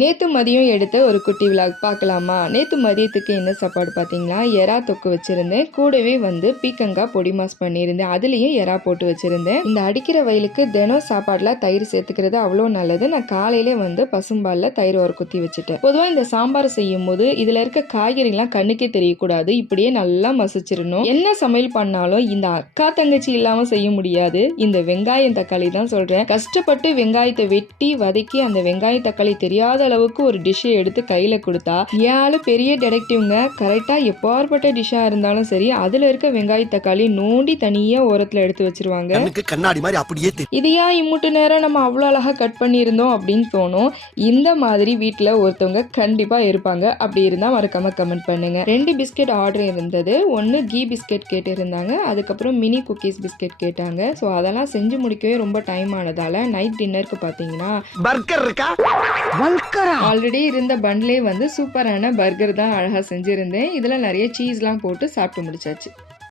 நேற்று மதியம் எடுத்த ஒரு குட்டி விலாக் பார்க்கலாமா? நேற்று மதியத்துக்கு என்ன சாப்பாடு பார்த்தீங்களா, எறா தொக்கு வச்சுருந்தேன். கூடவே பீக்கங்காய் பொடி மாஸ் பண்ணியிருந்தேன். அதுலேயும் எறா போட்டு வச்சுருந்தேன். இந்த அடிக்கிற வயலுக்கு தினம் சாப்பாடில் தயிர் சேர்த்துக்கிறது அவ்வளோ நல்லது. நான் காலையிலே பசும்பாலில் தயிர் ஒரு குத்தி வச்சுட்டேன். பொதுவாக இந்த சாம்பார் செய்யும் போது இதில் இருக்க காய்கறிலாம் கண்ணுக்கே தெரியக்கூடாது. இப்படியே நல்லா மசிச்சிடணும். என்ன சமையல் பண்ணாலும் இந்த அக்கா தங்கச்சி இல்லாமல் செய்ய முடியாது. இந்த வெங்காயம் தக்காளி தான் சொல்கிறேன். கஷ்டப்பட்டு வெங்காயத்தை வெட்டி வதக்கி அந்த வெங்காயம் தக்காளி தெரியாத அளவுக்கு ஒரு டிஷ்ஷை எடுத்து கையில கொடுத்தா, ஏழு பெரிய டிடெக்டிவ்ங்க கரெக்டா எப்பாற்பட்ட டிஷ்ஷா இருந்தாலும் சரி அதுல இருக்க வெங்காய தக்காளி நோண்டி தனியா ஓரத்துல எடுத்து வச்சிருவாங்க. கண்ணாடி மாதிரி அப்படியே இதையா இம்முட்டு நேரம் நம்ம அவ்வளோ அழகா கட் பண்ணியிருந்தோம் அப்படின்னு தோணும். இந்த மாதிரி வீட்டுல ஒருத்தவங்க கண்டிப்பா இருப்பாங்க. அப்படி இருந்தா மறக்காம கமெண்ட் பண்ணுங்க. 2 பிஸ்கெட் ஆர்டர் இருந்தது. ஒன்னு கீ பிஸ்கெட் கேட்டு இருந்தாங்க, அதுக்கப்புறம் மினி குக்கீஸ் பிஸ்கெட் கேட்டாங்க. ஸோ அதெல்லாம் செஞ்சு முடிக்கவே ரொம்ப டைம் ஆனதால நைட் டின்னருக்கு பாத்தீங்கன்னா பர்கர் இருக்கா, ஆல்ரெடி இருந்த பன்லே சூப்பரான பர்கர் தான் அழகா செஞ்சிருந்தேன். இதுல நிறைய சீஸ்லாம் போட்டு சாப்பிட்டு முடிச்சாச்சு.